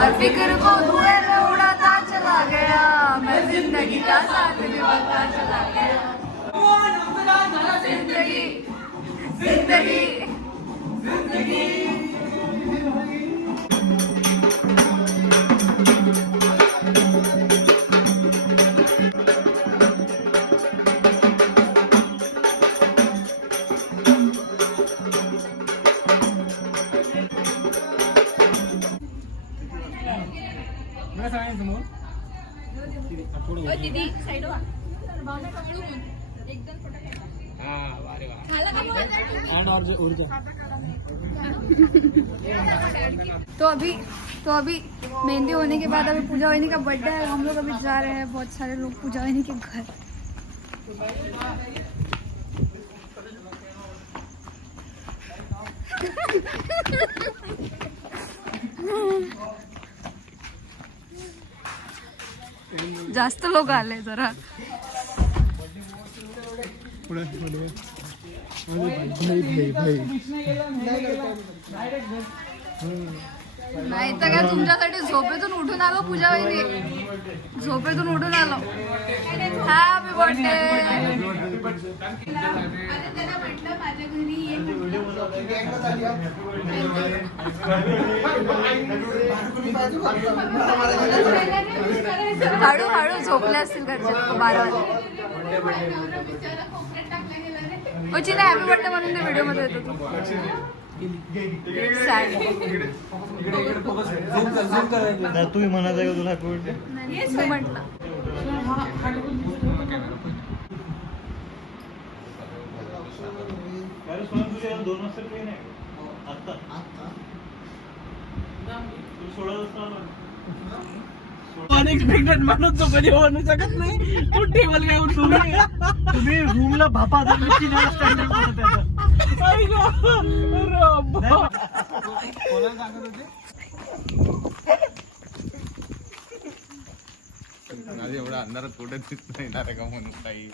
हर फिक्र को धुएं में उड़ाता चला गया, मैं जिंदगी का साथ निभाता चला गया। जिंदगी जिंदगी जिंदगी। दीदी साइड वा एकदम तो अभी मेहंदी होने के बाद अभी पूजा वहीनी का बर्थडे है। हम लोग अभी जा रहे हैं, बहुत सारे लोग पूजा वहीनी के घर। जास्त लोक आले जरा। नाही तर काय तुमच्यासाठी झोपेतून उठून आलो पूजा वहिनी, झोपेतून उठून आलो। Happy birthday. हळू हळू झोपले असतील घरचे 12 वाजता। चिना हॅपी बर्थडे म्हणून ते व्हिडिओ मध्ये येतो तू। तुम्ही म्हणत आहे का तुला हॅपी बर्थडे? तू म्हटलं दोन वाजता ट्रेन आहे आता अनएक्सपेक्टेड माणूस तो कधी होऊ शकत नाही. तू टेबल काय उठून तुम्ही रूमला भापा एवढा अंधारात कुठे दिसत नाही ना का म्हणून काही